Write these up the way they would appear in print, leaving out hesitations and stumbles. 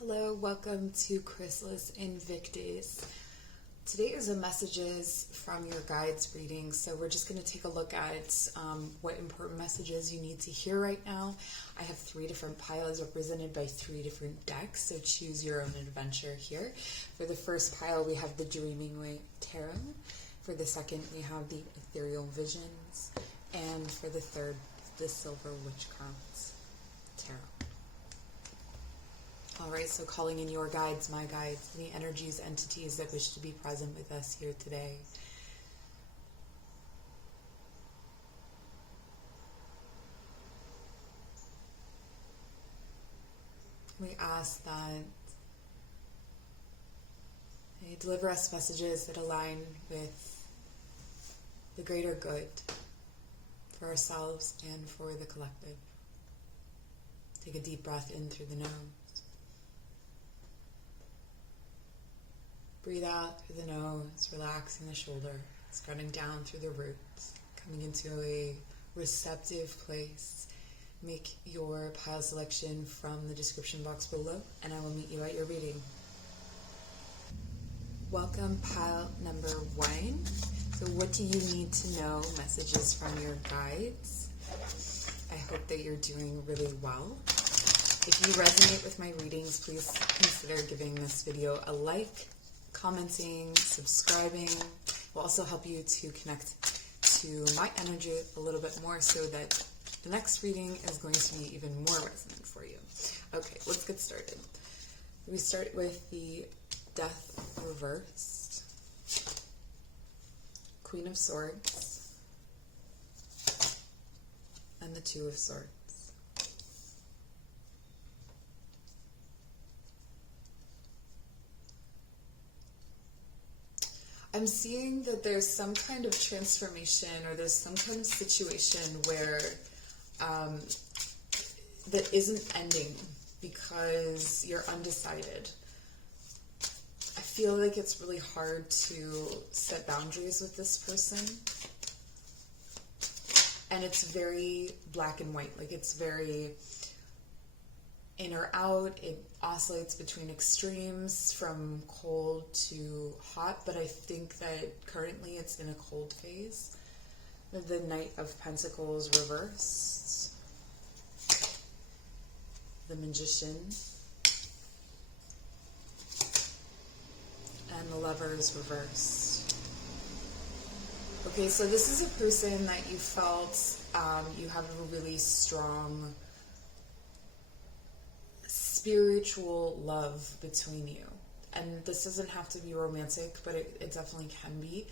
Hello, welcome to Chrysalis Invictus. Today is a messages from your guides reading, so we're just going to take a look at what important messages you need to hear right now. I have 3 different piles represented by 3 different decks, so choose your own adventure here. For the first pile, we have the Dreaming Way Tarot. For the second, we have the Ethereal Visions. And for the third, the Silver Witchcraft Tarot. Alright, so calling in your guides, my guides, the energies, entities that wish to be present with us here today. We ask that they deliver us messages that align with the greater good for ourselves and for the collective. Take a deep breath in through the nose. Breathe out through the nose, relaxing the shoulder, spreading down through the roots, coming into a receptive place. Make your pile selection from the description box below, and I will meet you at your reading. Welcome, pile number 1. So what do you need to know? Messages from your guides. I hope that you're doing really well. If you resonate with my readings, please consider giving this video a like. Commenting, subscribing will also help you to connect to my energy a little bit more so that the next reading is going to be even more resonant for you. Okay, let's get started. We start with the Death reversed, Queen of Swords, and the Two of Swords. I'm seeing that there's some kind of transformation, or there's some kind of situation where that isn't ending because you're undecided. I feel like it's really hard to set boundaries with this person. And it's very black and white. Like, it's very in or out. It oscillates between extremes from cold to hot, but I think that currently it's in a cold phase. The Knight of Pentacles reversed, the Magician, and the Lovers reversed. Okay, so this is a person that you felt you have a really strong spiritual love between you. And this doesn't have to be romantic, but it definitely can be.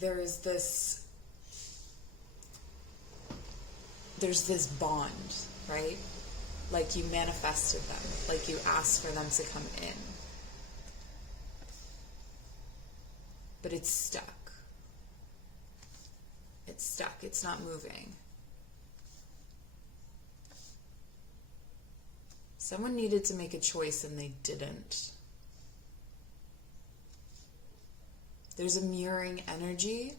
There's this bond, right? Like you manifested them, like you asked for them to come in. But it's stuck. It's stuck. It's not moving. Someone needed to make a choice and they didn't. There's a mirroring energy.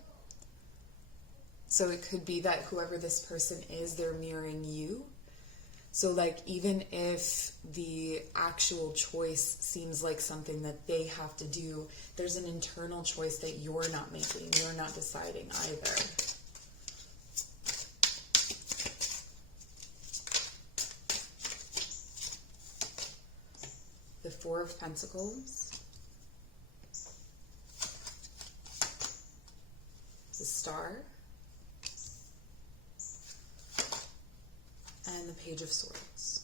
So it could be that whoever this person is, they're mirroring you. So like, even if the actual choice seems like something that they have to do, there's an internal choice that you're not making. You're not deciding either. The Four of Pentacles, the Star, and the Page of Swords.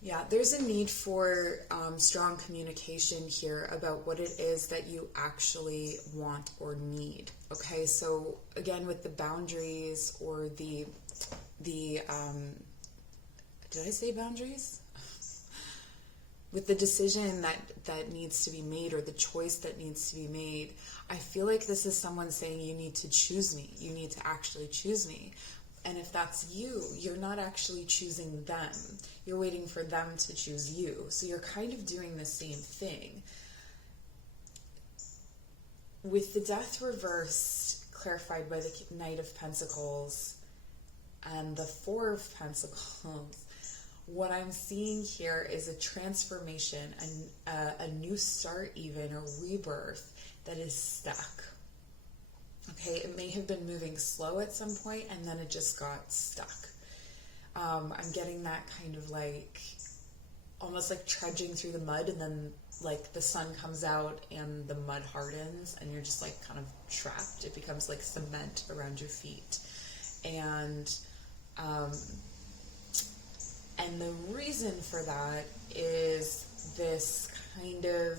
Yeah, there's a need for strong communication here about what it is that you actually want or need. Okay, so again, with the boundaries or the did I say boundaries? With the decision that needs to be made, or the choice that needs to be made, I feel like this is someone saying you need to choose me. You need to actually choose me. And if that's you, you're not actually choosing them. You're waiting for them to choose you. So you're kind of doing the same thing. With the Death reversed, clarified by the Knight of Pentacles, and the Four of Pentacles, what I'm seeing here is a transformation, a new start even, or rebirth that is stuck. Okay, it may have been moving slow at some point and then it just got stuck. I'm getting that kind of like, almost like trudging through the mud, and then like the sun comes out and the mud hardens and you're just like kind of trapped. It becomes like cement around your feet. And the reason for that is this kind of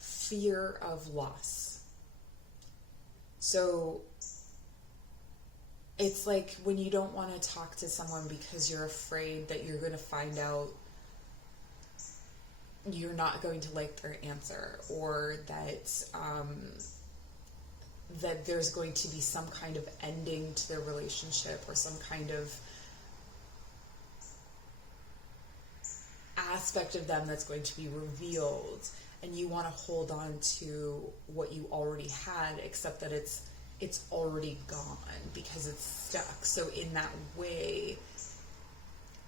fear of loss. So it's like when you don't want to talk to someone because you're afraid that you're going to find out you're not going to like their answer, or that that there's going to be some kind of ending to their relationship, or some kind of aspect of them that's going to be revealed, and you want to hold on to what you already had, except that it's already gone because it's stuck. So in that way,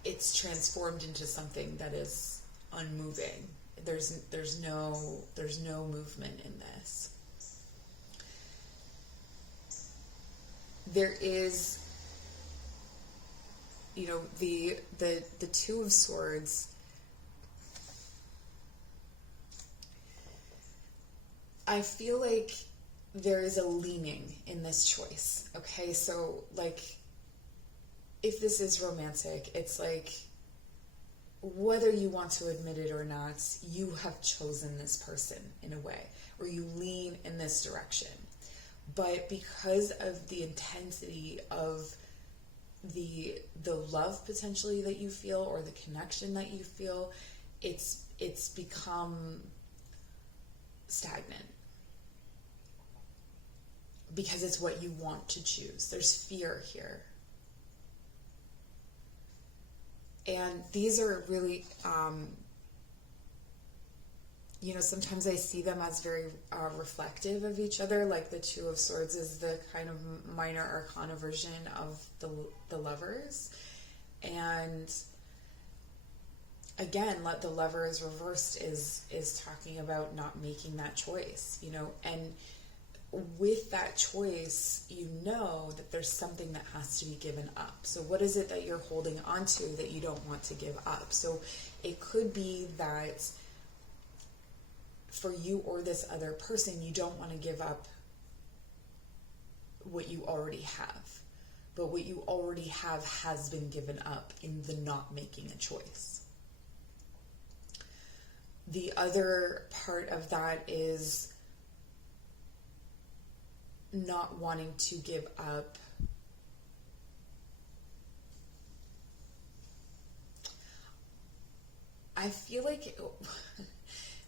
it's transformed into something that is unmoving. There's no movement in this. There is, you know, the Two of Swords. I feel like there is a leaning in this choice. Okay, so like, if this is romantic, it's like, whether you want to admit it or not, you have chosen this person in a way, or you lean in this direction. But because of the intensity of the love potentially that you feel, or the connection that you feel, it's become stagnant. Because it's what you want to choose. There's fear here. And these are really, you know, sometimes I see them as very reflective of each other. Like the Two of Swords is the kind of minor arcana version of the Lovers. And again, the Lovers reversed is talking about not making that choice, you know, and with that choice, you know that there's something that has to be given up. So what is it that you're holding on to that you don't want to give up? So it could be that for you or this other person, you don't want to give up what you already have. But what you already have has been given up in the not making a choice. The other part of that is not wanting to give up I feel like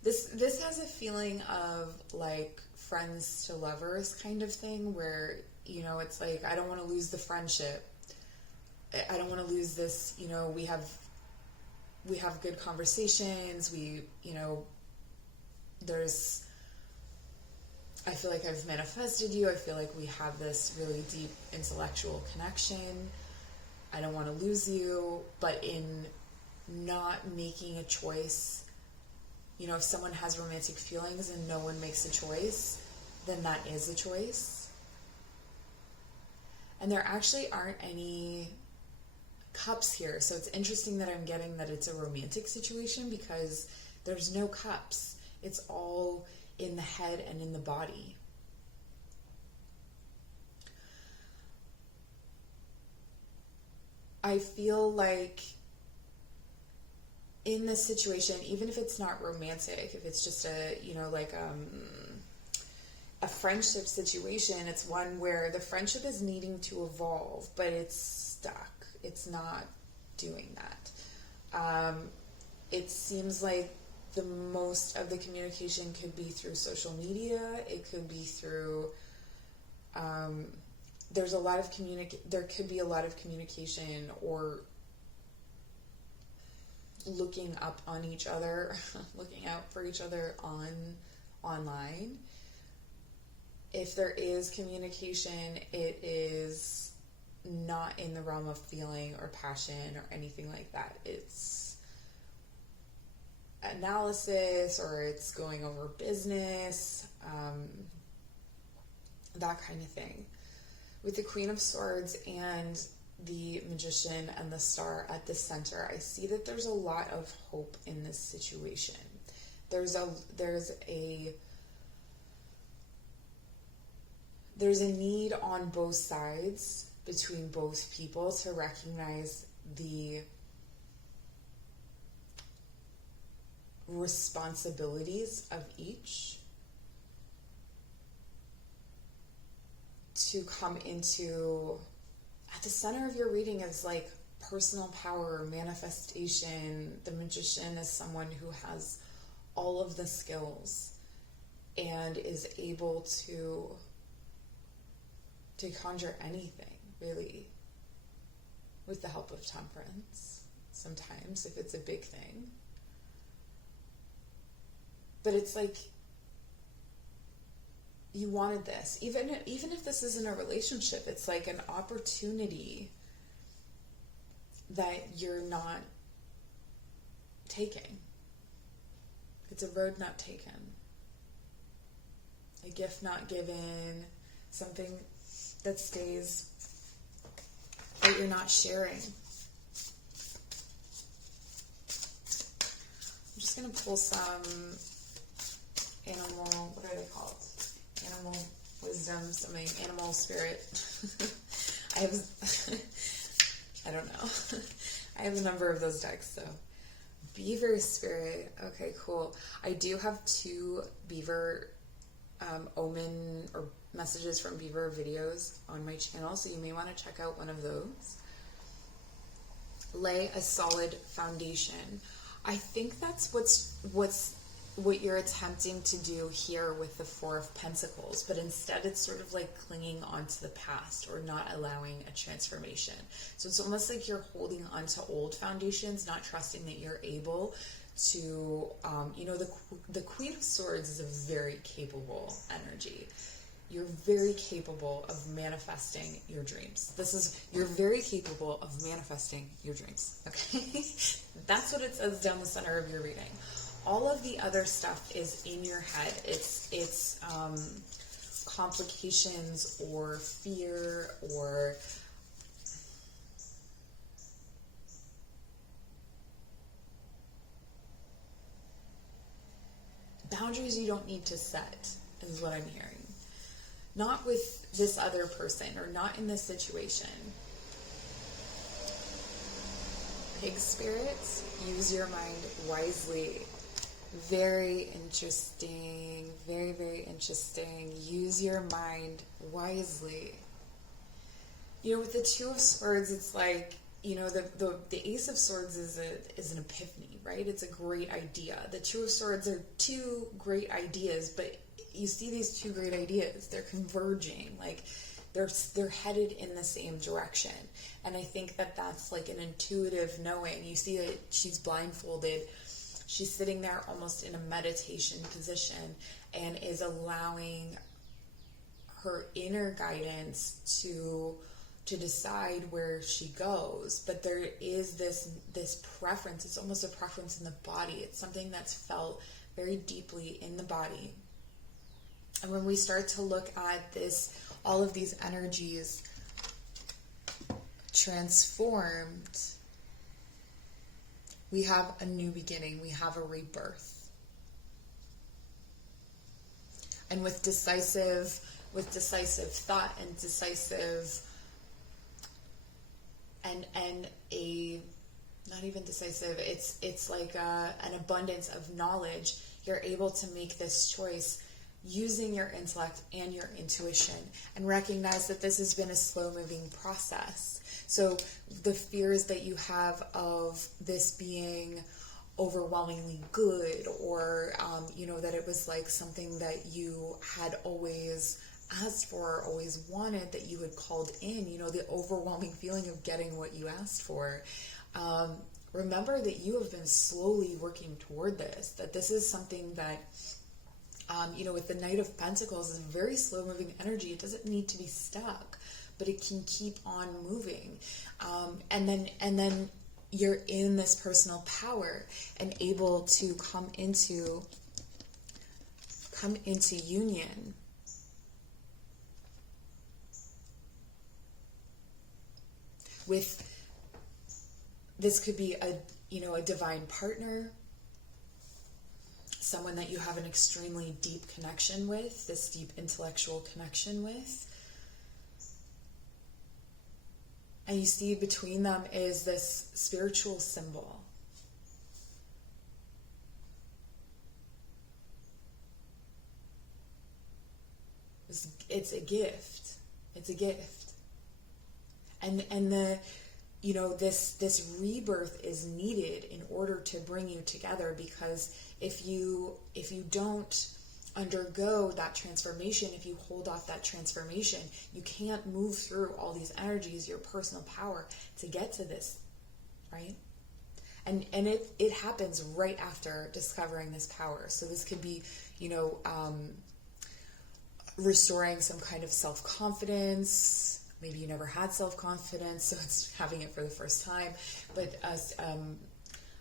this has a feeling of like friends to lovers kind of thing, where, you know, it's like, I don't want to lose the friendship. I don't want to lose this, you know, we have good conversations, you know, I feel like I've manifested you. I feel like we have this really deep intellectual connection. I don't want to lose you. But in not making a choice, you know, if someone has romantic feelings and no one makes a choice, then that is a choice. And there actually aren't any cups here. So it's interesting that I'm getting that it's a romantic situation, because there's no cups. It's all in the head and in the body. I feel like in this situation, even if it's not romantic, if it's just a, you know, like a friendship situation, it's one where the friendship is needing to evolve, but it's stuck. It's not doing that. It seems like the most of the communication could be through social media. It could be through, there could be a lot of communication or looking up on each other, looking out for each other online. If there is communication, it is not in the realm of feeling or passion or anything like that. It's analysis, or it's going over business, that kind of thing. With the Queen of Swords and the Magician and the Star at the center, I see that there's a lot of hope in this situation. There's a need on both sides, between both people, to recognize the responsibilities of each, to come into, at the center of your reading is like personal power, manifestation. The Magician is someone who has all of the skills and is able to conjure anything, really, with the help of Temperance, sometimes, if it's a big thing. But it's like, you wanted this. Even if this isn't a relationship, it's like an opportunity that you're not taking. It's a road not taken. A gift not given. Something that stays, that you're not sharing. I'm just going to pull some animal, what are they called? Animal wisdom, something, animal spirit. I don't know. I have a number of those decks, so. Beaver spirit. Okay, cool. I do have 2 beaver omen or messages from beaver videos on my channel, so you may want to check out one of those. Lay a solid foundation. I think that's what you're attempting to do here with the 4 of Pentacles, but instead it's sort of like clinging onto the past or not allowing a transformation. So it's almost like you're holding onto old foundations, not trusting that you're able to, the Queen of Swords is a very capable energy. You're very capable of manifesting your dreams. You're very capable of manifesting your dreams, okay? That's what it says down the center of your reading. All of the other stuff is in your head. It's complications or fear or boundaries you don't need to set, is what I'm hearing. Not with this other person or not in this situation. Pig spirits, use your mind wisely. Very interesting. Very, very interesting. Use your mind wisely. With the 2 of Swords, it's like, the Ace of Swords is an epiphany, right? It's a great idea. The 2 of Swords are 2 great ideas, but you see these 2 great ideas. They're converging. Like, they're headed in the same direction. And I think that that's like an intuitive knowing. You see that she's blindfolded. She's sitting there almost in a meditation position and is allowing her inner guidance to decide where she goes. But there is this preference. It's almost a preference in the body. It's something that's felt very deeply in the body. And when we start to look at this, all of these energies transformed, we have a new beginning. We have a rebirth. And with decisive thought and decisive and not even decisive, it's like an abundance of knowledge. You're able to make this choice using your intellect and your intuition, and recognize that this has been a slow-moving process. So the fears that you have of this being overwhelmingly good, or that it was like something that you had always asked for, always wanted, that you had called in, the overwhelming feeling of getting what you asked for. Remember that you have been slowly working toward this, that this is something that with the Knight of Pentacles, is a very slow-moving energy. It doesn't need to be stuck. but it can keep on moving. And then you're in this personal power and able to come into union with, this could be a divine partner, someone that you have an extremely deep connection with, this deep intellectual connection with. And you see between them is this spiritual symbol. It's a gift. It's a gift. And the this rebirth is needed in order to bring you together, because if you don't undergo that transformation, if you hold off that transformation, you can't move through all these energies, your personal power, to get to this, right? And it happens right after discovering this power. So this could be, restoring some kind of self-confidence. Maybe you never had self-confidence, so it's having it for the first time. But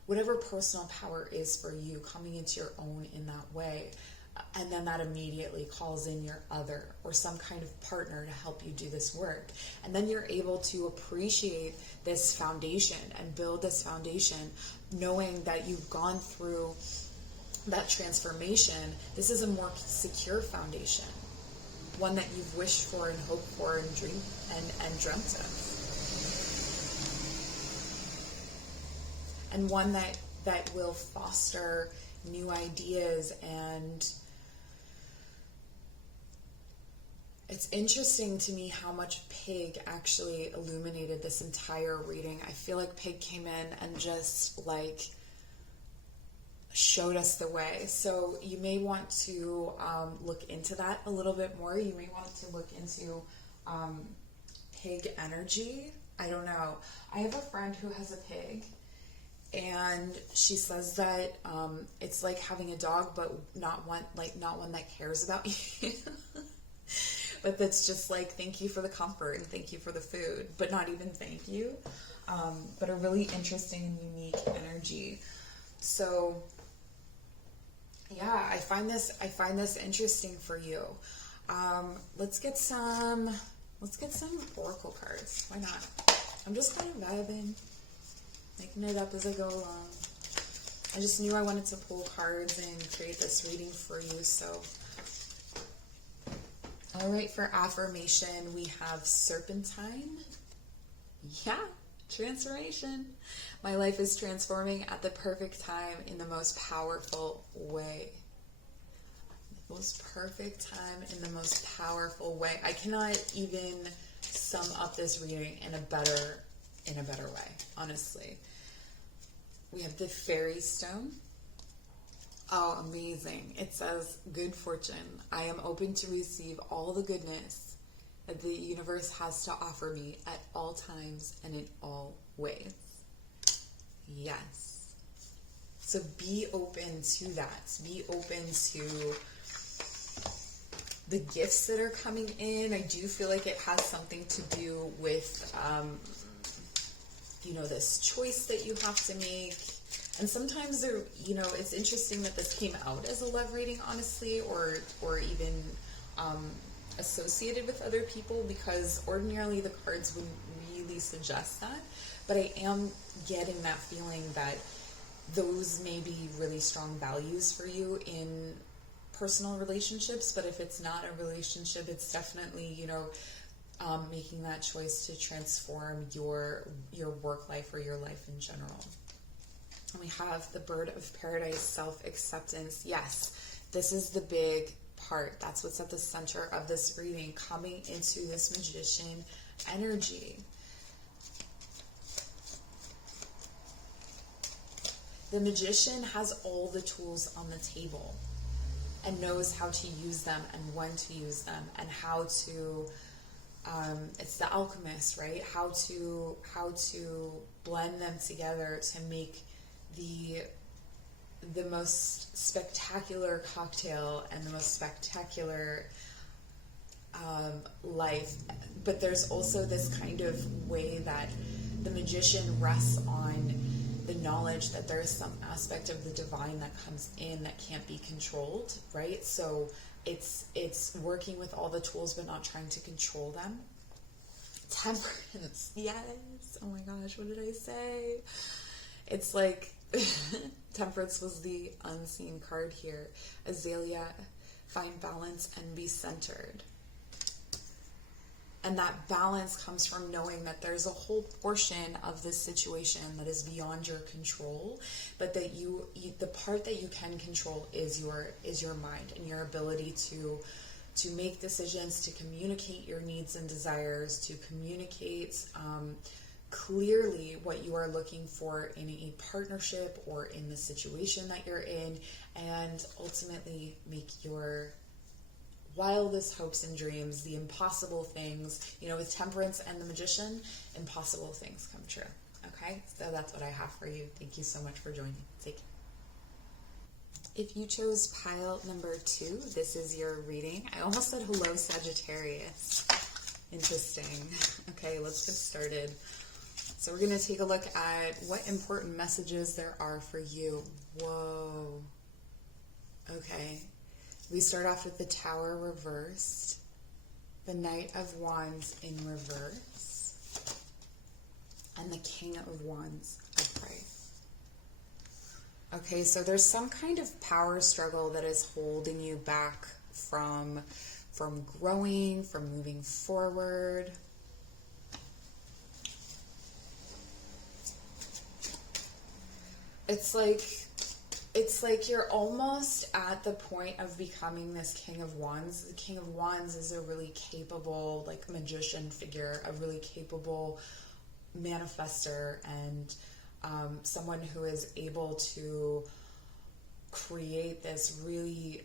whatever personal power is for you, coming into your own in that way. And then that immediately calls in your other or some kind of partner to help you do this work. And then you're able to appreciate this foundation and build this foundation, knowing that you've gone through that transformation. This is a more secure foundation, one that you've wished for and hoped for and dreamed and dreamt of. And one that will foster new ideas. And it's interesting to me how much Pig actually illuminated this entire reading. I feel like Pig came in and just showed us the way. So you may want to look into that a little bit more. You may want to look into pig energy. I don't know. I have a friend who has a pig, and she says that it's like having a dog, but not one that cares about you. But that's just thank you for the comfort and thank you for the food, but not even thank you. But a really interesting and unique energy. So yeah, I find this interesting for you. Let's get some oracle cards. Why not? I'm just kind of vibing, making it up as I go along. I just knew I wanted to pull cards and create this reading for you. So, all right, for affirmation, we have Serpentine. Yeah, transformation. My life is transforming at the perfect time in the most powerful way. The most perfect time in the most powerful way. I cannot even sum up this reading in a better way, honestly. We have the Fairy Stone. Oh, amazing. It says, good fortune. I am open to receive all the goodness that the universe has to offer me at all times and in all ways. Yes. So be open to that. Be open to the gifts that are coming in. I do feel like it has something to do with, this choice that you have to make. And sometimes it's interesting that this came out as a love reading, honestly, or even associated with other people, because ordinarily the cards wouldn't really suggest that. But I am getting that feeling that those may be really strong values for you in personal relationships. But if it's not a relationship, it's definitely, making that choice to transform your work life or your life in general. And we have the Bird of Paradise, self-acceptance. Yes, this is the big part. That's what's at the center of this reading, coming into this Magician energy. The Magician has all the tools on the table and knows how to use them and when to use them and how to, it's the alchemist, right? How to blend them together to make the most spectacular cocktail and the most spectacular life. But there's also this kind of way that the magician rests on the knowledge that there is some aspect of the divine that comes in that can't be controlled, right? So it's working with all the tools but not trying to control them. Temperance, yes. Oh my gosh, what did I say? It's like Temperance was the unseen card here. Azalea, find balance and be centered. And that balance comes from knowing that there's a whole portion of this situation that is beyond your control, but that you the part that you can control is your mind and your ability to make decisions, to communicate your needs and desires, to communicate clearly what you are looking for in a partnership or in the situation that you're in, and ultimately make your wildest hopes and dreams, the impossible things, with Temperance and the Magician, impossible things come true. Okay, so that's what I have for you. Thank you so much for joining. Take care. If you chose pile number 2, this is your reading. I almost said hello, Sagittarius. Interesting. Okay, let's get started. So we're going to take a look at what important messages there are for you. Whoa. Okay. We start off with the Tower reversed, the Knight of Wands in reverse, and the King of Wands upright. Okay, so there's some kind of power struggle that is holding you back from growing, from moving forward. It's like you're almost at the point of becoming this King of Wands. The King of Wands is a really capable, magician figure, a really capable manifester, and someone who is able to create this really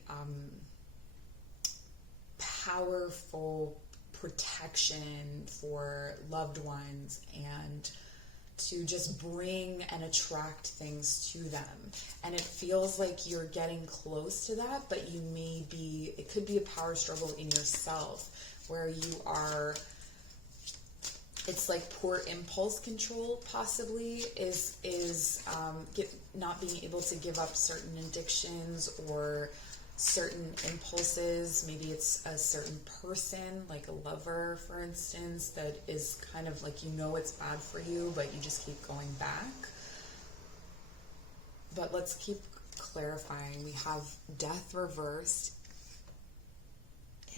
powerful protection for loved ones, and to just bring and attract things to them. And it feels like you're getting close to that, but it could be a power struggle in yourself where you are, it's like poor impulse control possibly is not being able to give up certain addictions or certain impulses. Maybe it's a certain person, like a lover, for instance, that is kind of like, it's bad for you, but you just keep going back. But let's keep clarifying. We have Death reversed.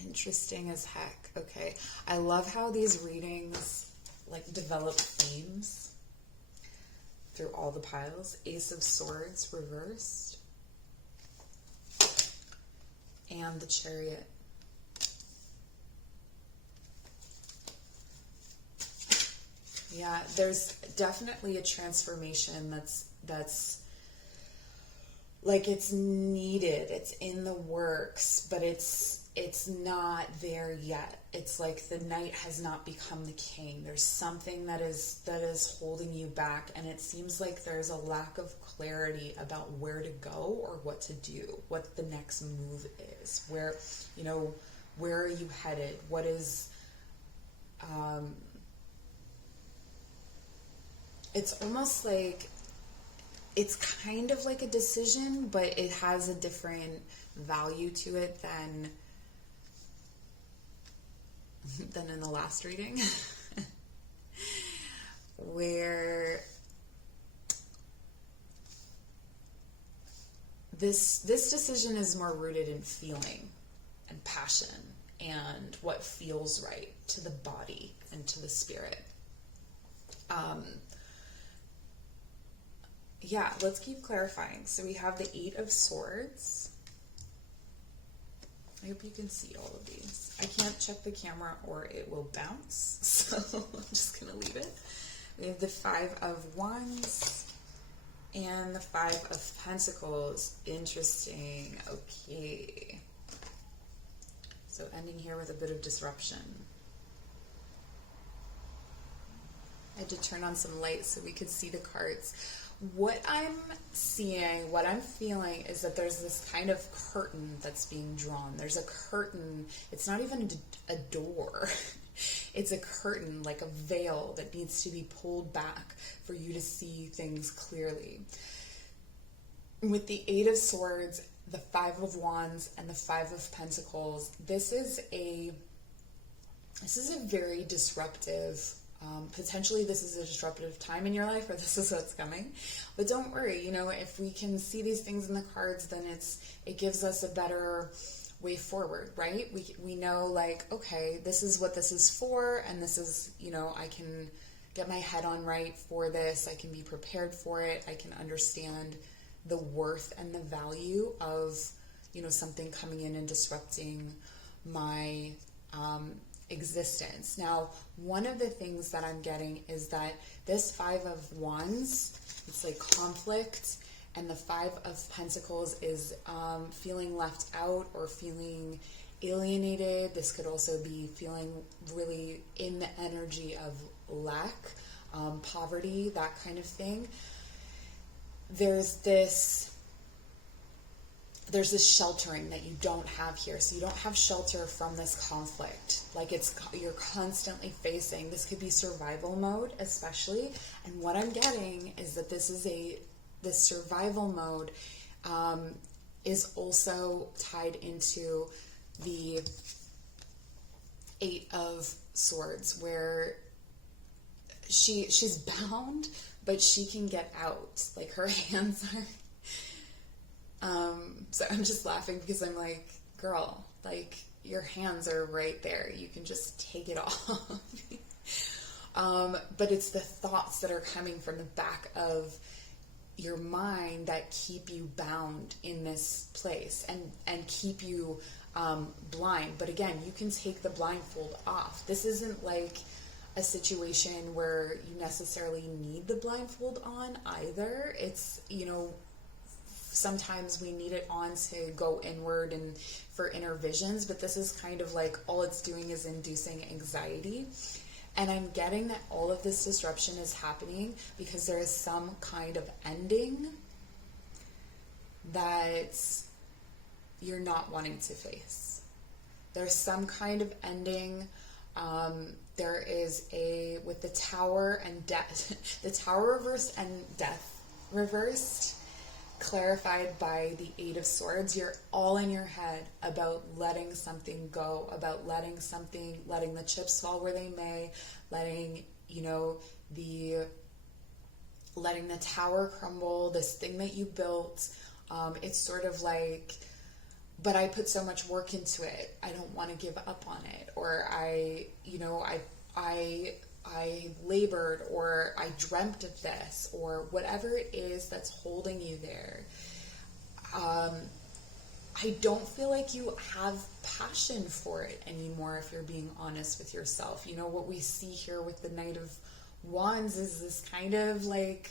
Interesting as heck. Okay. I love how these readings develop themes through all the piles. Ace of Swords reversed. And the Chariot. Yeah, there's definitely a transformation that's it's needed. It's in the works, but it's not there yet. It's like the knight has not become the king. There's something that is holding you back, and it seems like there's a lack of clarity about where to go or what to do, what the next move is. Where are you headed? What is it's almost like it's kind of like a decision, but it has a different value to it than in the last reading, where this decision is more rooted in feeling and passion and what feels right to the body and to the spirit. Yeah, let's keep clarifying. So we have the Eight of Swords. I hope you can see all of these. I can't check the camera or it will bounce, so I'm just going to leave it. We have the Five of Wands and the Five of Pentacles. Interesting. Okay. So ending here with a bit of disruption. I had to turn on some light so we could see the cards. What I'm seeing, what I'm feeling is that there's this kind of curtain that's being drawn. There's a curtain. It's not even a door. It's a curtain, like a veil that needs to be pulled back for you to see things clearly. With the Eight of Swords, the Five of Wands, and the Five of Pentacles, this is a very disruptive, potentially this is a disruptive time in your life, or this is what's coming. But don't worry, if we can see these things in the cards, then it gives us a better way forward, right? We know, like, okay, this is what this is for, and this is, I can get my head on right for this. I can be prepared for it. I can understand the worth and the value of, something coming in and disrupting my existence. Now, one of the things that I'm getting is that this Five of Wands, it's like conflict, and the Five of Pentacles is feeling left out or feeling alienated. This could also be feeling really in the energy of lack, poverty, that kind of thing. There's this sheltering that you don't have here. So you don't have shelter from this conflict. Like you're constantly facing. This could be survival mode, especially. And what I'm getting is that this survival mode is also tied into the Eight of Swords, where she's bound, but she can get out. Like her hands are so I'm just laughing because I'm like, girl, like your hands are right there. You can just take it off. But it's the thoughts that are coming from the back of your mind that keep you bound in this place and keep you blind. But again, you can take the blindfold off. This isn't like a situation where you necessarily need the blindfold on either. It's, sometimes we need it on to go inward and for inner visions, but this is kind of like all it's doing is inducing anxiety. And I'm getting that all of this disruption is happening because there is some kind of ending that you're not wanting to face. There's some kind of ending. There is with the Tower and death, the Tower reversed and death reversed, clarified by the Eight of Swords. You're all in your head about letting something go, about letting the chips fall where they may, letting the tower crumble, this thing that you built. It's sort of like, but I put so much work into it, I don't want to give up on it, or I labored, or I dreamt of this, or whatever it is that's holding you there. I don't feel like you have passion for it anymore, if you're being honest with yourself. What we see here with the Knight of Wands is this kind of like,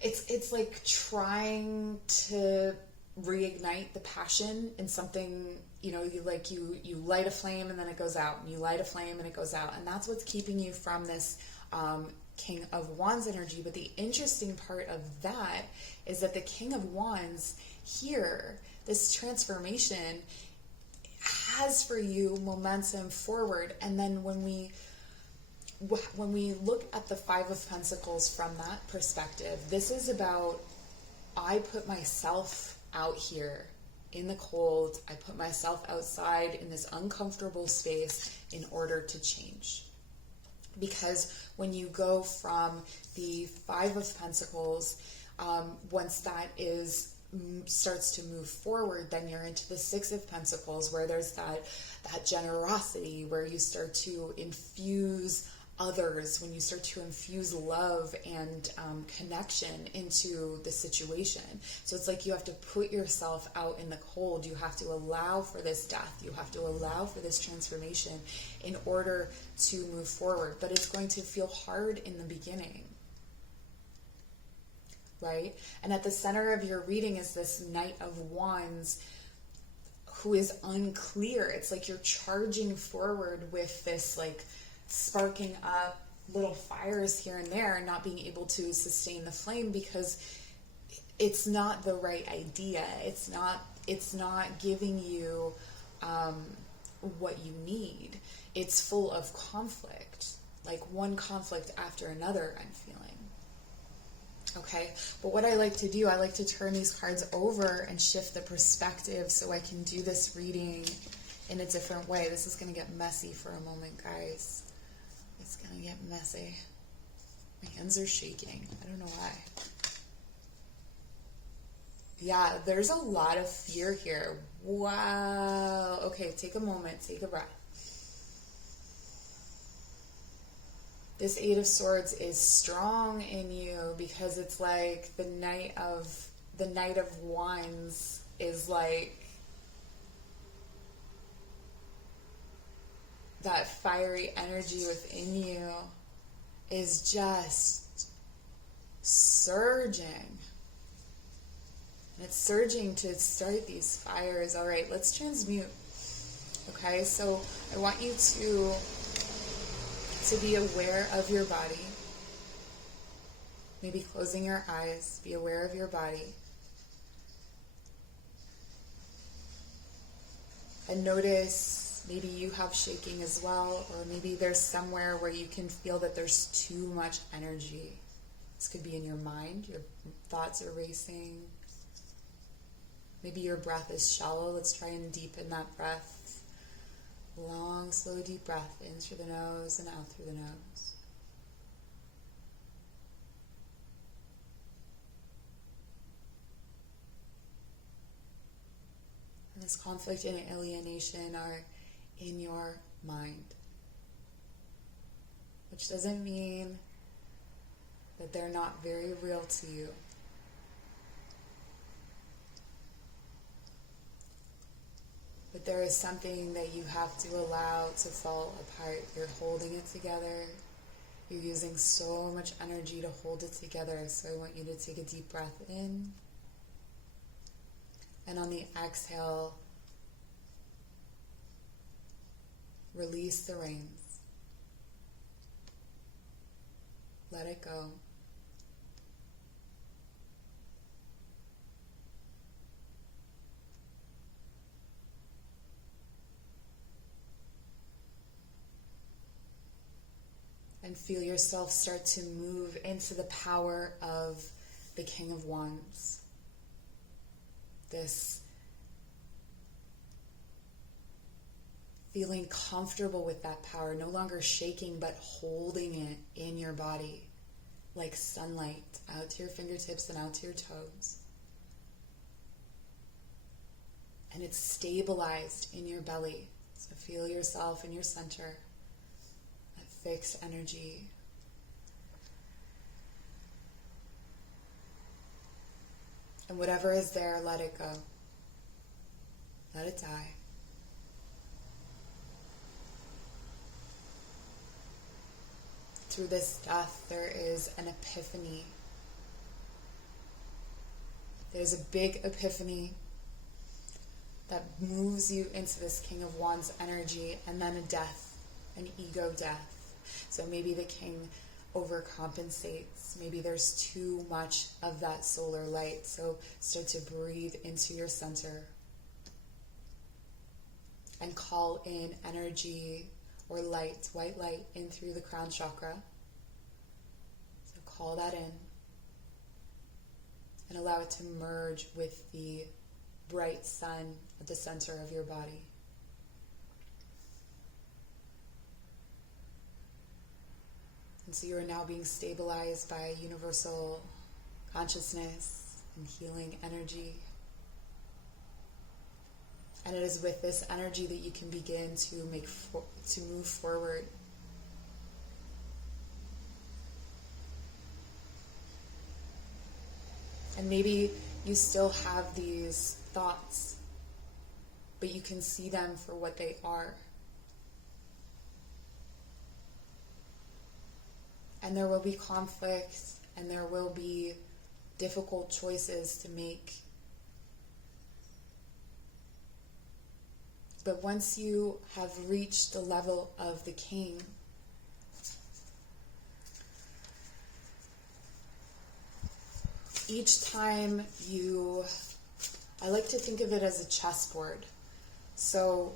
it's like trying to reignite the passion in something. You light a flame and then it goes out, and you light a flame and it goes out, and that's what's keeping you from this King of Wands energy. But the interesting part of that is that the King of Wands here, this transformation, has for you momentum forward. And then when we look at the Five of Pentacles from that perspective, this is about, I put myself out here in the cold. I put myself outside in this uncomfortable space in order to change. Because when you go from the Five of Pentacles, once that starts to move forward, then you're into the Six of Pentacles, where there's that generosity, where you start to infuse others, when you start to infuse love and connection into the situation. So it's like you have to put yourself out in the cold. You have to allow for this death. You have to allow for this transformation in order to move forward. But it's going to feel hard in the beginning, right? And at the center of your reading is this Knight of Wands, who is unclear. It's like you're charging forward with this like sparking up little fires here and there and not being able to sustain the flame because it's not the right idea. It's not giving you what you need. It's full of conflict, like one conflict after another, I'm feeling. Okay, but what I like to do, I like to turn these cards over and shift the perspective so I can do this reading in a different way. This is going to get messy for a moment, guys. It's going to get messy. My hands are shaking. I don't know why. Yeah, there's a lot of fear here. Wow. Okay, take a moment. Take a breath. This Eight of Swords is strong in you because it's like the Knight of Wands is like that fiery energy within you is just surging. And it's surging to start these fires. All right, let's transmute. Okay, so I want you to be aware of your body. Maybe closing your eyes, be aware of your body. And notice maybe you have shaking as well, or maybe there's somewhere where you can feel that there's too much energy. This could be in your mind, your thoughts are racing. Maybe your breath is shallow. Let's try and deepen that breath. Long, slow, deep breath in through the nose and out through the nose. And this conflict and alienation are in your mind. Which doesn't mean that they're not very real to you. But there is something that you have to allow to fall apart. You're holding it together. You're using so much energy to hold it together. So I want you to take a deep breath in. And on the exhale, release the reins. Let it go. And feel yourself start to move into the power of the King of Wands. This feeling comfortable with that power, no longer shaking, but holding it in your body like sunlight out to your fingertips and out to your toes. And it's stabilized in your belly. So feel yourself in your center. Fixed energy. And whatever is there, let it go. Let it die. Through this death, there is an epiphany. There's a big epiphany that moves you into this King of Wands energy, and then a death, an ego death. So maybe the king overcompensates. Maybe there's too much of that solar light. So start to breathe into your center and call in energy or light, white light, in through the crown chakra. So call that in and allow it to merge with the bright sun at the center of your body. And so you are now being stabilized by universal consciousness and healing energy. And it is with this energy that you can begin to move forward. And maybe you still have these thoughts, but you can see them for what they are. And there will be conflicts, and there will be difficult choices to make. But once you have reached the level of the king, each time I like to think of it as a chessboard. So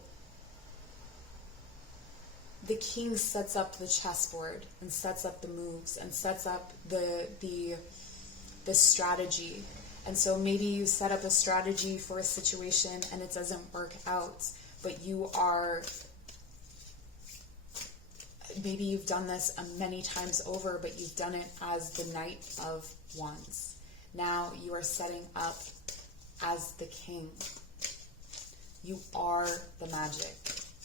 the king sets up the chessboard and sets up the moves and sets up the strategy. And so maybe you set up a strategy for a situation and it doesn't work out, but maybe you've done this many times over, but you've done it as the Knight of Wands. Now you are setting up as the king. You are the magic.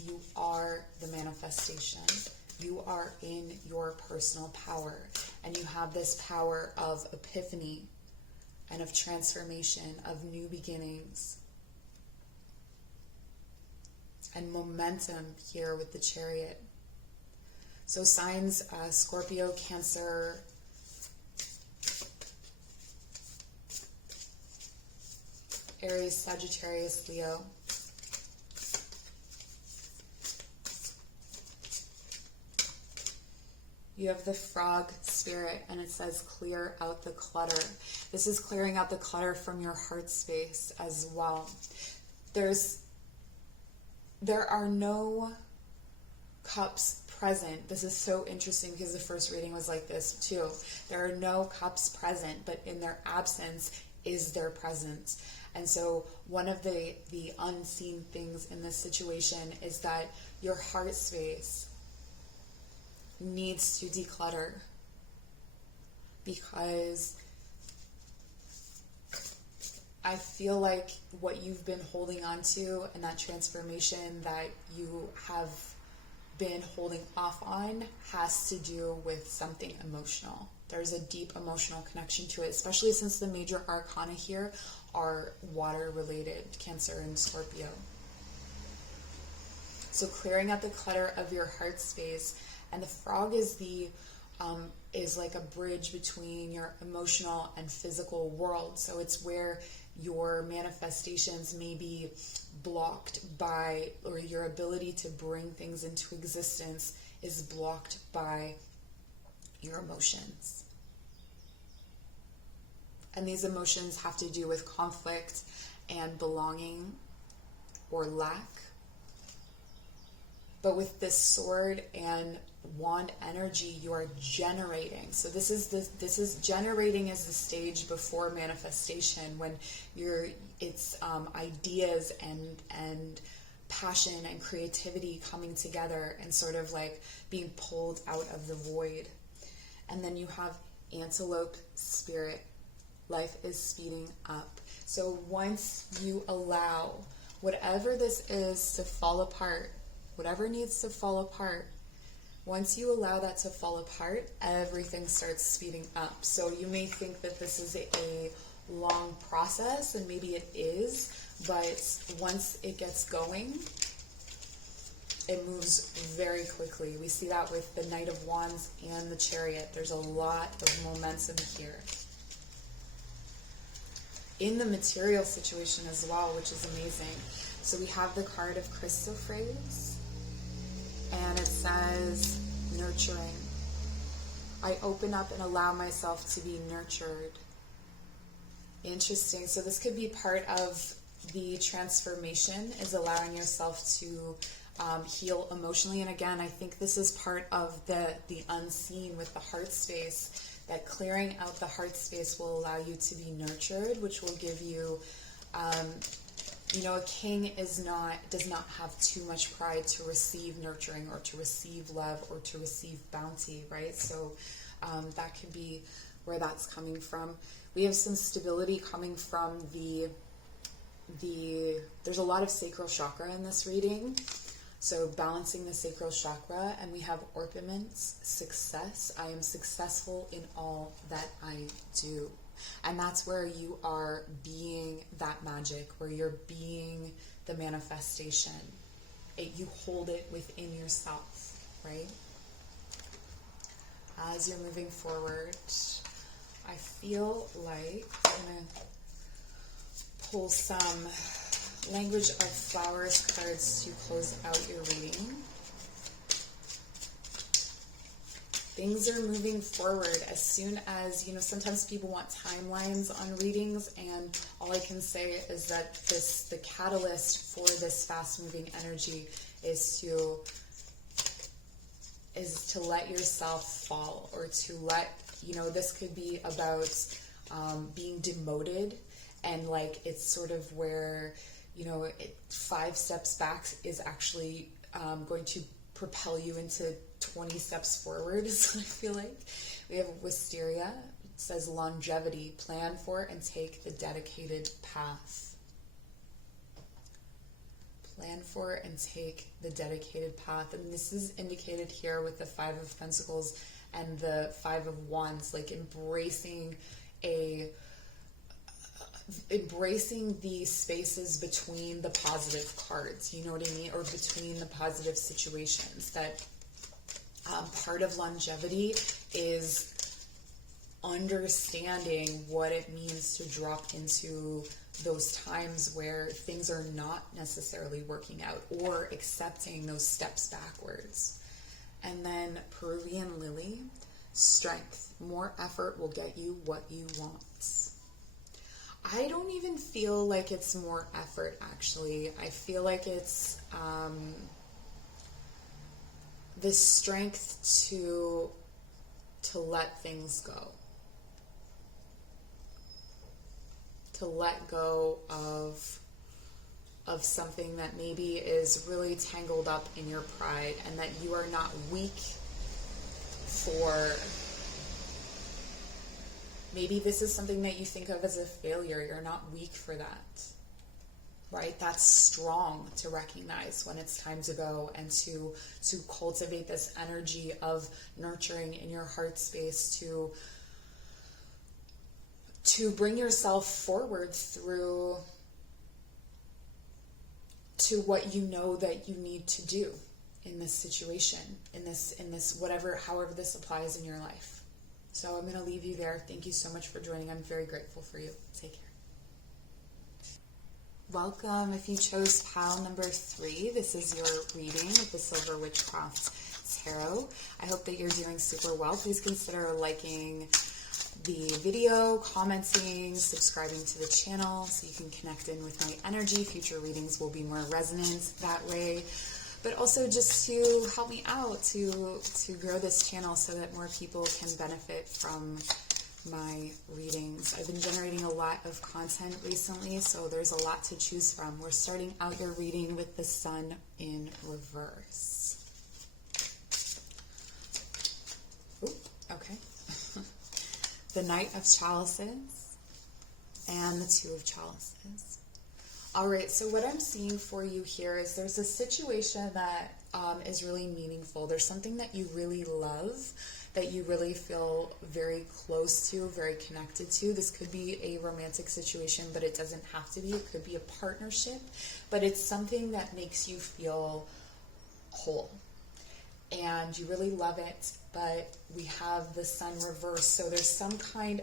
You are the manifestation. You are in your personal power. And you have this power of epiphany and of transformation, of new beginnings. And momentum here with the Chariot. So signs, Scorpio, Cancer, Aries, Sagittarius, Leo. You have the frog spirit, and it says clear out the clutter. This is clearing out the clutter from your heart space as well. There are no cups present. This is so interesting because the first reading was like this too. There are no cups present, but in their absence is their presence. And so one of the unseen things in this situation is that your heart space needs to declutter, because I feel like what you've been holding on to and that transformation that you have been holding off on has to do with something emotional. There's a deep emotional connection to it, especially since the major arcana here are water related, Cancer and Scorpio. So clearing out the clutter of your heart space. And the frog is is like a bridge between your emotional and physical world. So it's where your manifestations may be blocked by, or your ability to bring things into existence is blocked by your emotions. And these emotions have to do with conflict and belonging or lack. But with this sword and wand energy, you are generating. So this is generating as the stage before manifestation, when it's ideas and passion and creativity coming together and sort of like being pulled out of the void. And then you have antelope spirit. Life is speeding up. So once you allow whatever this is to fall apart, whatever needs to fall apart, once you allow that to fall apart, everything starts speeding up. So you may think that this is a long process, and maybe it is, but once it gets going, it moves very quickly. We see that with the Knight of Wands and the Chariot. There's a lot of momentum here. In the material situation as well, which is amazing. So we have the card of crystal phrase, and it says nurturing. I open up and allow myself to be nurtured. Interesting. So this could be part of the transformation, is allowing yourself to heal emotionally. And again, I think this is part of the unseen with the heart space, that clearing out the heart space will allow you to be nurtured, which will give you, a king does not have too much pride to receive nurturing or to receive love or to receive bounty, right? So that could be where that's coming from. We have some stability coming from there's a lot of sacral chakra in this reading. So balancing the sacral chakra, and we have ornaments, success. I am successful in all that I do. And that's where you are being that magic, where you're being the manifestation. You hold it within yourself, right? As you're moving forward, I feel like I'm going to pull some Language of Flowers cards to close out your reading. things are moving forward. As soon as, you know, sometimes people want timelines on readings, and all I can say is that the catalyst for this fast-moving energy is to let yourself fall, or to let, you know, this could be about being demoted, and like it's sort of where, you know, 5 steps back is actually going to propel you into 20 steps forward, is what I feel like. We have Wisteria. It says longevity, plan for and take the dedicated path. Plan for and take the dedicated path. And this is indicated here with the 5 of Pentacles and the 5 of Wands, like embracing the spaces between the positive cards, you know what I mean, or between the positive situations. That part of longevity is understanding what it means to drop into those times where things are not necessarily working out, or accepting those steps backwards. And then Peruvian Lily, strength. More effort will get you what you want. I don't even feel like it's more effort, actually. I feel like it's this strength to let things go. To let go of something that maybe is really tangled up in your pride, and that you are not weak for. Maybe this is something that you think of as a failure. You're not weak for that, right? That's strong to recognize when it's time to go, and to cultivate this energy of nurturing in your heart space, to bring yourself forward through to what you know that you need to do in this situation, in this whatever, however this applies in your life. So I'm going to leave you there. Thank you so much for joining. I'm very grateful for you. Take care. Welcome. If you chose pile number 3, this is your reading with the Silver Witchcraft Tarot. I hope that you're doing super well. Please consider liking the video, commenting, subscribing to the channel so you can connect in with my energy. Future readings will be more resonant that way. But also just to help me out to grow this channel so that more people can benefit from my readings. I've been generating a lot of content recently, so there's a lot to choose from. We're starting out your reading with the Sun in reverse. Ooh, okay. The Knight of Chalices and the Two of Chalices. All right, so what I'm seeing for you here is there's a situation that is really meaningful. There's something that you really love, that you really feel very close to, very connected to. This could be a romantic situation, but it doesn't have to be. It could be a partnership, but it's something that makes you feel whole. And you really love it, but we have the Sun reversed. So there's something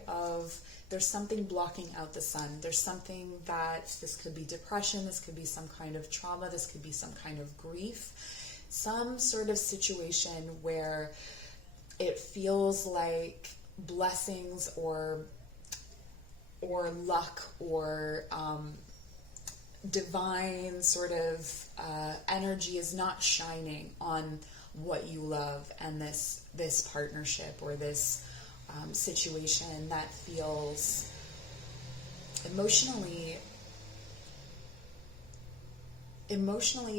blocking out the sun. There's something this could be depression, this could be some kind of trauma, this could be some kind of grief, some sort of situation where it feels like blessings or luck or divine sort of energy is not shining on what you love, and this partnership or this situation that feels emotionally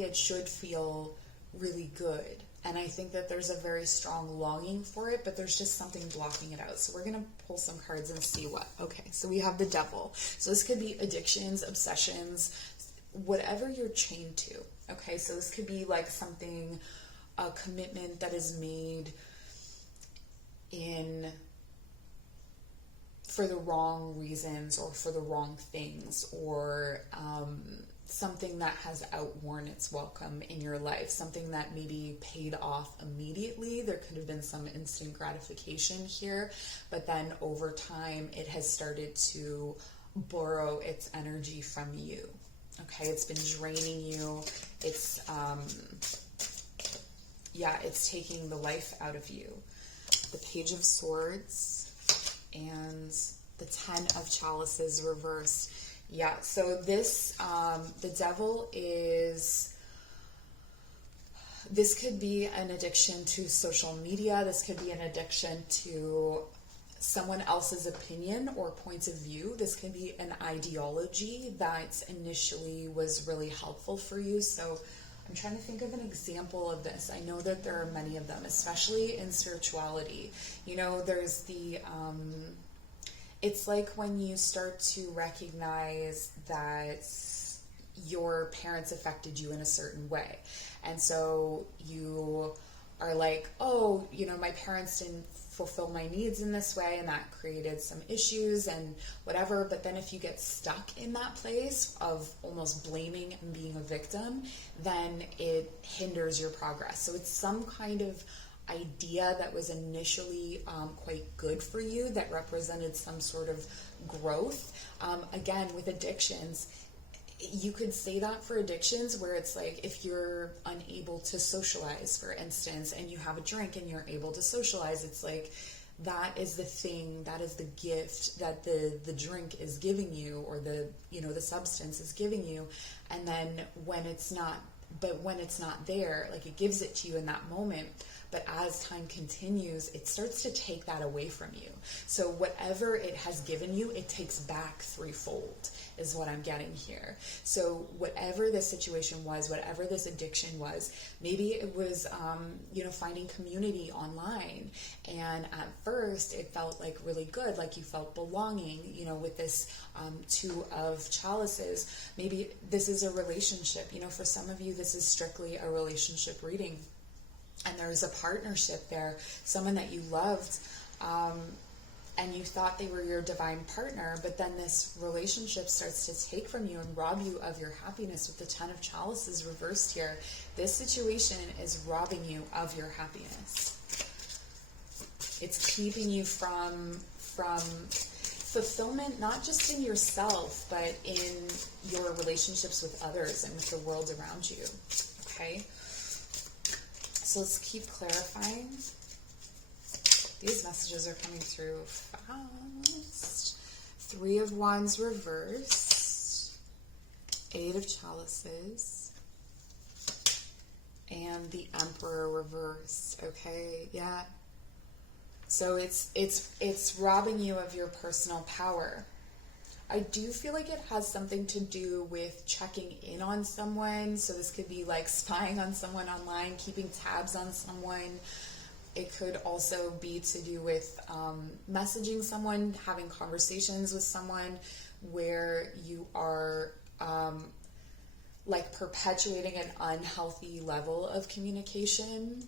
it should feel really good. And I think that there's a very strong longing for it, but there's just something blocking it out. So we're going to pull some cards and see what. Okay, so we have the Devil. So this could be addictions, obsessions, whatever you're chained to. Okay, so this could be like something, a commitment that is made for the wrong reasons or for the wrong things, or something that has outworn its welcome in your life, something that maybe paid off immediately. There could have been some instant gratification here, but then over time it has started to borrow its energy from you. Okay, it's been draining you. It's it's taking the life out of you. the Page of Swords, and the 10 of Chalices reversed. Yeah, so this, the Devil is, this could be an addiction to social media. This could be an addiction to someone else's opinion or points of view. This can be an ideology that initially was really helpful for you. So I'm trying to think of an example of this. I know that there are many of them, especially in spirituality. You know, there's the, it's like when you start to recognize that your parents affected you in a certain way. And so you are like, oh, you know, my parents didn't fulfill my needs in this way, and that created some issues and whatever. But then if you get stuck in that place of almost blaming and being a victim, then it hinders your progress. So it's some kind of idea that was initially quite good for you, that represented some sort of growth. Again, with addictions, you could say that for addictions where it's like if you're unable to socialize, for instance, and you have a drink and you're able to socialize, it's like that is the thing, that is the gift that the drink is giving you, or the, you know, the substance is giving you. And then when it's not there, like it gives it to you in that moment, but as time continues, it starts to take that away from you. So whatever it has given you, it takes back threefold, is what I'm getting here. So whatever this situation was, whatever this addiction was, maybe it was, you know, finding community online. And at first it felt like really good, like you felt belonging, you know, with this 2 of Chalices. Maybe this is a relationship. You know, for some of you, this is strictly a relationship reading. And there's a partnership there, someone that you loved, and you thought they were your divine partner, but then this relationship starts to take from you and rob you of your happiness with the 10 of Chalices reversed here. This situation is robbing you of your happiness. It's keeping you from fulfillment, not just in yourself, but in your relationships with others and with the world around you. Okay? So let's keep clarifying. These messages are coming through fast. 3 of Wands reversed, 8 of Chalices, and the Emperor reversed. Okay, yeah. So it's robbing you of your personal power. I do feel like it has something to do with checking in on someone. So this could be like spying on someone online, keeping tabs on someone. It could also be to do with messaging someone, having conversations with someone where you are like perpetuating an unhealthy level of communication.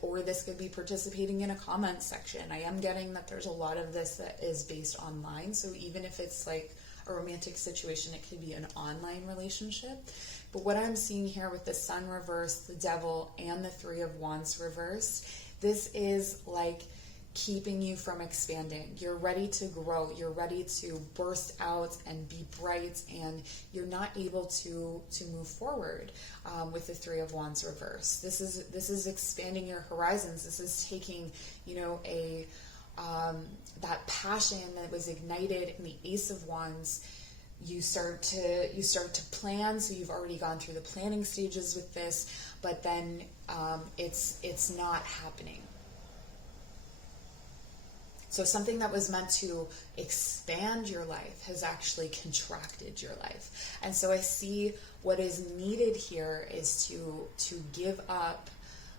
Or this could be participating in a comment section. I am getting that there's a lot of this that is based online. So even if it's like a romantic situation, it could be an online relationship. But what I'm seeing here with the Sun reversed, the Devil, and the 3 of Wands reversed, this is like keeping you from expanding. You're ready to grow. You're ready to burst out and be bright, and you're not able to move forward with the 3 of Wands reverse. This is expanding your horizons. This is taking, you know, that passion that was ignited in the Ace of Wands. You start to plan. So you've already gone through the planning stages with this, but then it's not happening. So something that was meant to expand your life has actually contracted your life. And so I see what is needed here is to give up.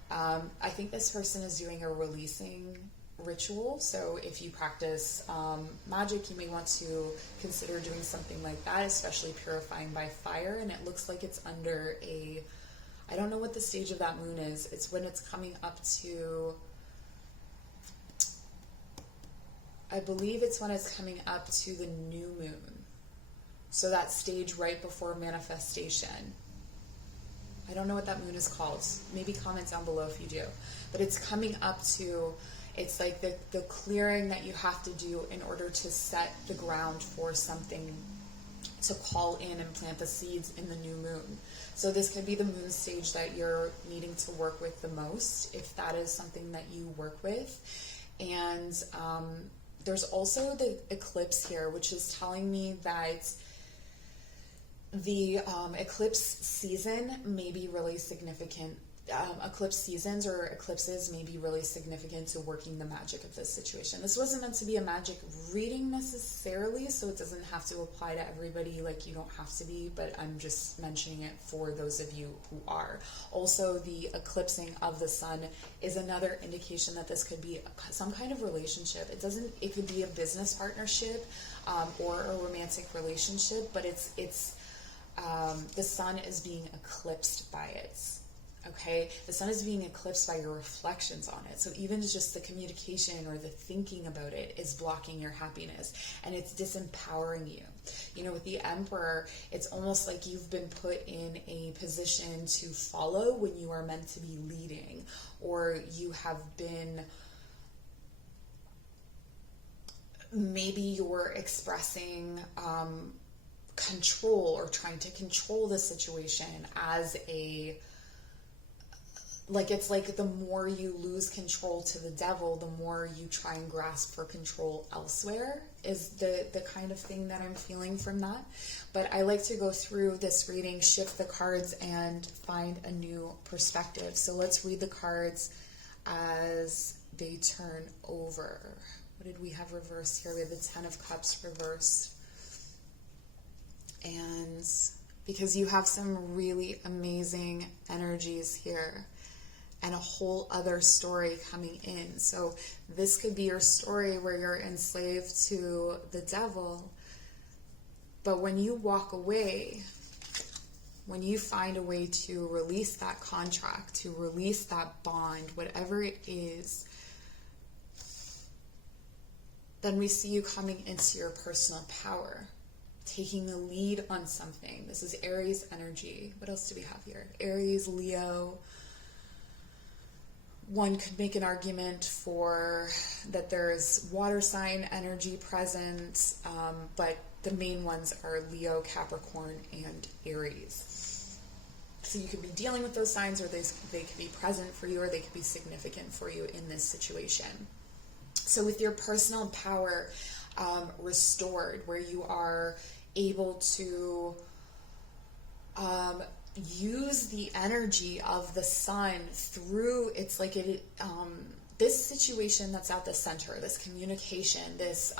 I think this person is doing a releasing ritual. So if you practice magic, you may want to consider doing something like that, especially purifying by fire. And it looks like it's under I don't know what the stage of that moon is. It's when it's coming up to, I believe it's when it's coming up to the new moon. So that stage right before manifestation. I don't know what that moon is called. Maybe comment down below if you do. But it's coming up to, it's like the clearing that you have to do in order to set the ground for something to call in and plant the seeds in the new moon. So this could be the moon stage that you're needing to work with the most, if that is something that you work with. And there's also the eclipse here, which is telling me that the eclipse season may be really significant. Eclipse seasons or eclipses may be really significant to working the magic of this situation. This wasn't meant to be a magic reading necessarily, so it doesn't have to apply to everybody, like you don't have to be, but I'm just mentioning it for those of you who are. Also, the eclipsing of the sun is another indication that this could be some kind of relationship. It could be a business partnership or a romantic relationship, but the sun is being eclipsed by it. Okay, the sun is being eclipsed by your reflections on it. So even just the communication or the thinking about it is blocking your happiness, and it's disempowering you. You know, with the Emperor, it's almost like you've been put in a position to follow when you are meant to be leading, or you have been, maybe you're expressing control or trying to control the situation as it's like the more you lose control to the devil, the more you try and grasp for control elsewhere, is the kind of thing that I'm feeling from that. But I like to go through this reading, shift the cards, and find a new perspective. So let's read the cards as they turn over. What did we have reversed here? We have the Ten of Cups reversed. And because you have some really amazing energies here, and a whole other story coming in. So this could be your story where you're enslaved to the devil, but when you walk away, when you find a way to release that contract, to release that bond, whatever it is, then we see you coming into your personal power, taking the lead on something. This is Aries energy. What else do we have here? Aries, Leo. One could make an argument for that there's water sign energy present, but the main ones are Leo, Capricorn, and Aries. So you could be dealing with those signs, or they could be present for you, or they could be significant for you in this situation. So with your personal power restored, where you are able to use the energy of the sun through, it's like this situation that's at the center, this communication, this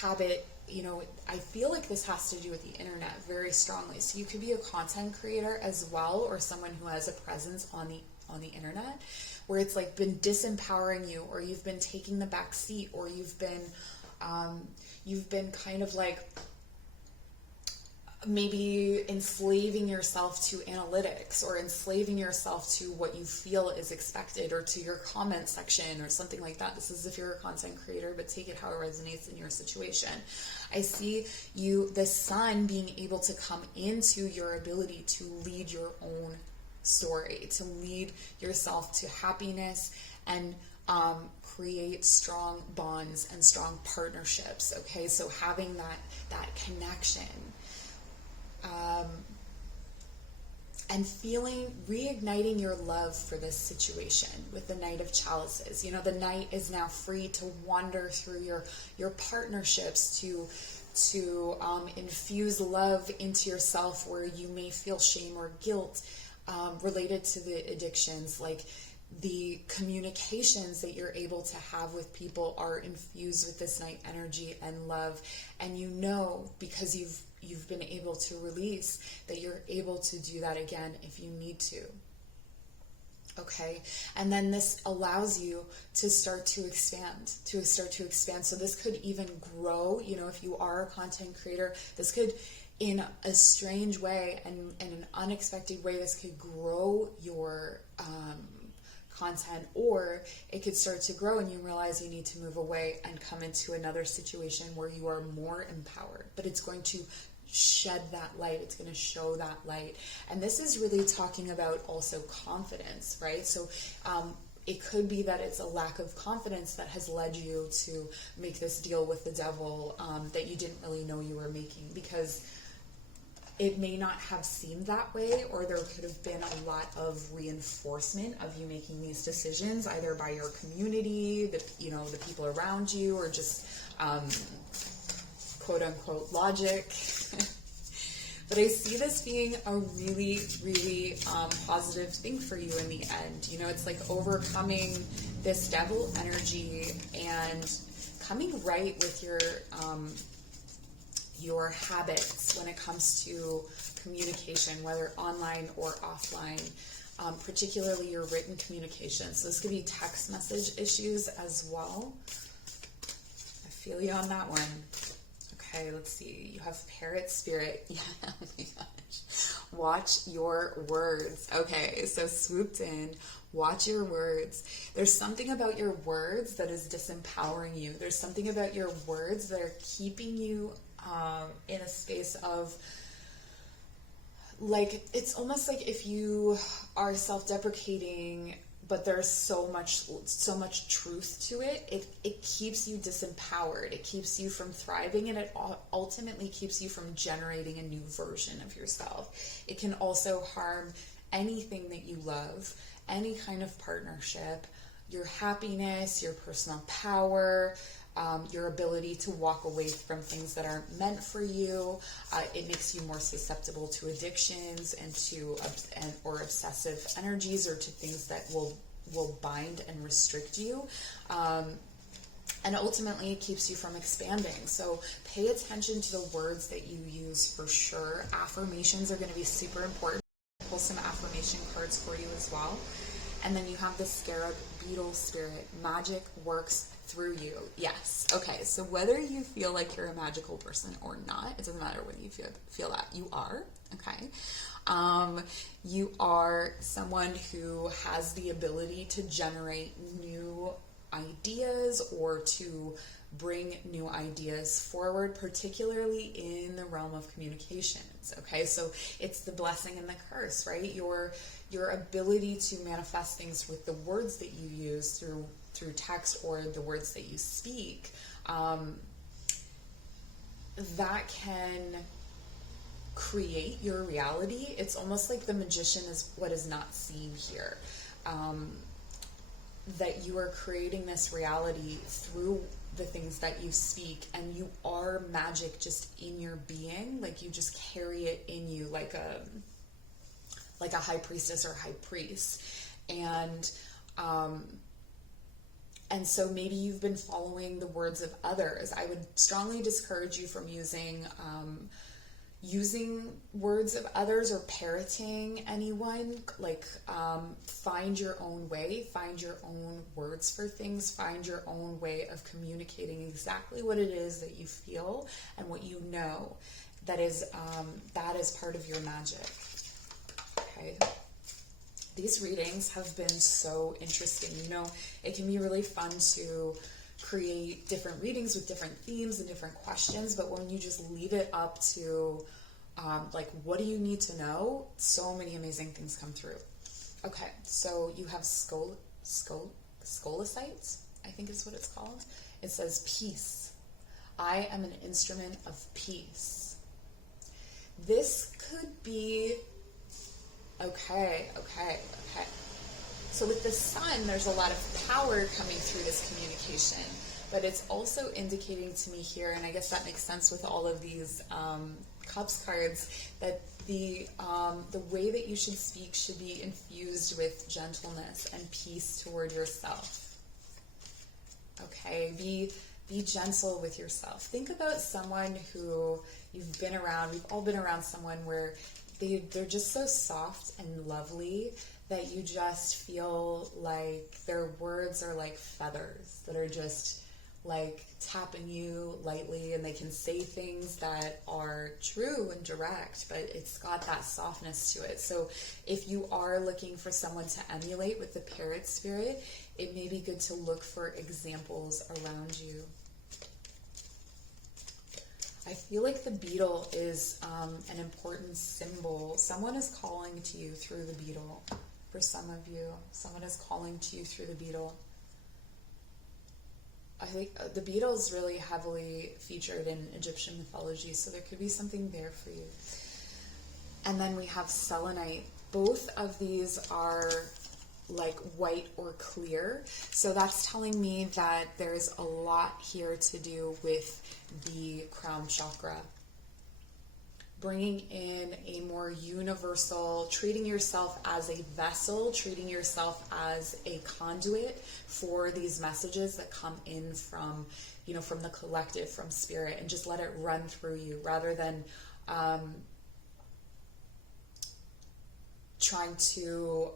habit, you know, I feel like this has to do with the internet very strongly. So you could be a content creator as well, or someone who has a presence on the internet, where it's like been disempowering you, or you've been taking the back seat, or you've been kind of like maybe enslaving yourself to analytics, or enslaving yourself to what you feel is expected, or to your comment section or something like that. This is if you're a content creator, but take it how it resonates in your situation. I see the sun being able to come into your ability to lead your own story, to lead yourself to happiness, and create strong bonds and strong partnerships. Okay, so having that connection, and reigniting your love for this situation with the Knight of Chalices. You know, the Knight is now free to wander through your partnerships, to infuse love into yourself where you may feel shame or guilt related to the addictions. Like, the communications that you're able to have with people are infused with this Knight energy and love, and you know, because you've been able to release, that you're able to do that again if you need to. Okay, and then this allows you to start to expand. So this could even grow. You know, if you are a content creator, this could, in a strange way and in an unexpected way, this could grow your content, or it could start to grow and you realize you need to move away and come into another situation where you are more empowered. But it's going to shed that light, it's going to show that light. And this is really talking about also confidence, right? So it could be that it's a lack of confidence that has led you to make this deal with the devil that you didn't really know you were making, because it may not have seemed that way, or there could have been a lot of reinforcement of you making these decisions, either by your community, the people around you, or just quote unquote logic. But I see this being a really, really positive thing for you in the end. You know, it's like overcoming this devil energy and coming right with your habits when it comes to communication, whether online or offline, particularly your written communication. So this could be text message issues as well. I feel you on that one. Okay, let's see. You have parrot spirit. Yeah, oh my gosh. Watch your words. Okay, so swooped in. Watch your words. There's something about your words that is disempowering you. There's something about your words that are keeping you in a space of, like, it's almost like if you are self-deprecating, but there's so much truth to it, it keeps you disempowered. It keeps you from thriving, and it ultimately keeps you from generating a new version of yourself. It can also harm anything that you love, any kind of partnership, your happiness, your personal power, your ability to walk away from things that aren't meant for you. It makes you more susceptible to addictions and or obsessive energies, or to things that will bind and restrict you. And ultimately it keeps you from expanding. So pay attention to the words that you use for sure. Affirmations are going to be super important. Pull some affirmation cards for you as well. And then you have the scarab beetle spirit. Magic works through you. Yes. Okay. So whether you feel like you're a magical person or not, it doesn't matter whether you feel that you are. Okay. You are someone who has the ability to generate new ideas or to bring new ideas forward, particularly in the realm of communications. Okay, so it's the blessing and the curse, right? Your ability to manifest things with the words that you use through text or the words that you speak, that can create your reality. It's almost like the magician is what is not seen here. That you are creating this reality through the things that you speak, and you are magic just in your being. Like you just carry it in you, like a high priestess or high priest. And so maybe you've been following the words of others. I would strongly discourage you from using words of others or parroting anyone. Like, find your own way, find your own words for things, find your own way of communicating exactly what it is that you feel and what you know. That is part of your magic. Okay. These readings have been so interesting. You know, it can be really fun to create different readings with different themes and different questions, but when you just leave it up to like, what do you need to know, so many amazing things come through. Okay, so you have scolicites, I think is what it's called. It says peace. I am an instrument of peace. This could be okay. So with the sun, there's a lot of power coming through this communication, but it's also indicating to me here, and I guess that makes sense with all of these cups cards, that the way that you should speak should be infused with gentleness and peace toward yourself. Okay, be gentle with yourself. Think about someone who you've been around. We've all been around someone where they're just so soft and lovely that you just feel like their words are like feathers that are just like tapping you lightly, and they can say things that are true and direct, but it's got that softness to it. So if you are looking for someone to emulate with the parrot spirit, it may be good to look for examples around you. I feel like the beetle is an important symbol. Someone is calling to you through the beetle. For some of you, someone is calling to you through the beetle. I think the beetle is really heavily featured in Egyptian mythology, so there could be something there for you. And then we have selenite. Both of these are like white or clear. So that's telling me that there's a lot here to do with the crown chakra. Bringing in a more universal, treating yourself as a vessel, treating yourself as a conduit for these messages that come in from, you know, from the collective, from spirit, and just let it run through you rather than trying to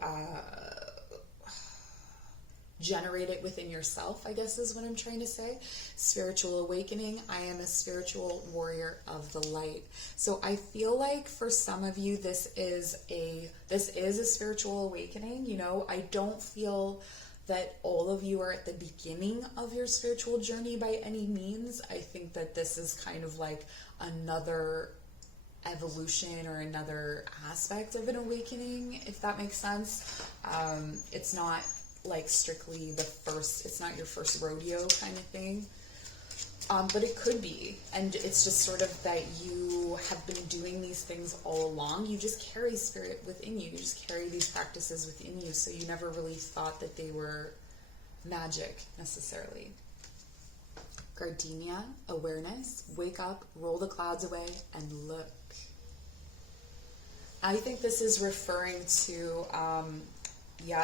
generate it within yourself, I guess is what I'm trying to say. Spiritual awakening. I am a spiritual warrior of the light. So I feel like for some of you, this is a spiritual awakening. You know, I don't feel that all of you are at the beginning of your spiritual journey by any means. I think that this is kind of like another evolution or another aspect of an awakening, if that makes sense. It's not like strictly it's not your first rodeo kind of thing. But it could be. And it's just sort of that you have been doing these things all along. You just carry spirit within you. You just carry these practices within you. So you never really thought that they were magic necessarily. Gardenia, awareness, wake up, roll the clouds away, and look. I think this is referring to,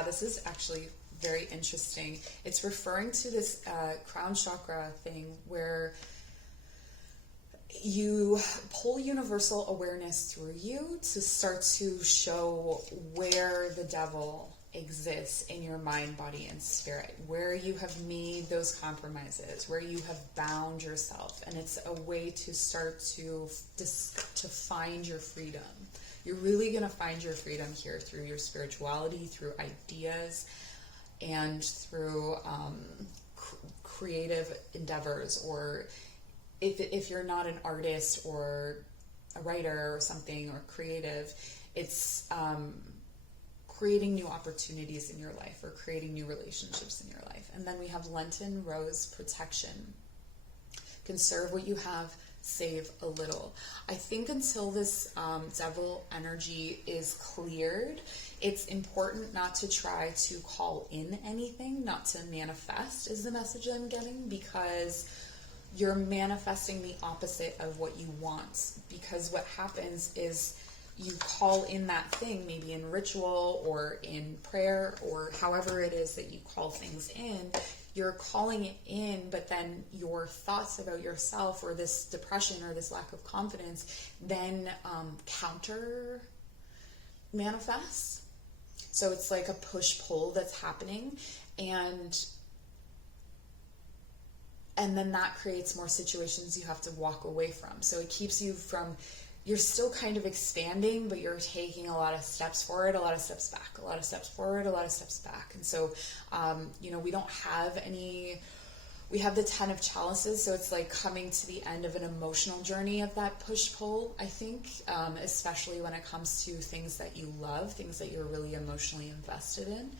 this is actually very interesting. It's referring to this crown chakra thing where you pull universal awareness through you to start to show where the devil exists in your mind, body, and spirit, where you have made those compromises, where you have bound yourself. And it's a way to start to find your freedom. You're really going to find your freedom here through your spirituality, through ideas, and through creative endeavors. Or if you're not an artist or a writer or something, or creative, it's creating new opportunities in your life or creating new relationships in your life. And then we have Lenten Rose, protection. Conserve what you have, save a little. I think until this devil energy is cleared, it's important not to try to call in anything, not to manifest is the message I'm getting, because you're manifesting the opposite of what you want. Because what happens is you call in that thing, maybe in ritual or in prayer or however it is that you call things in. You're calling it in, but then your thoughts about yourself or this depression or this lack of confidence then counter manifests. So it's like a push-pull that's happening, and then that creates more situations you have to walk away from. So it keeps you from, you're still kind of expanding, but you're taking a lot of steps forward, a lot of steps back, a lot of steps forward, a lot of steps back. And so, we don't have we have the 10 of chalices, so it's like coming to the end of an emotional journey of that push-pull, I think, especially when it comes to things that you love, things that you're really emotionally invested in.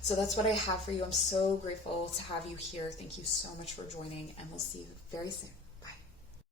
So that's what I have for you. I'm so grateful to have you here. Thank you so much for joining, and we'll see you very soon.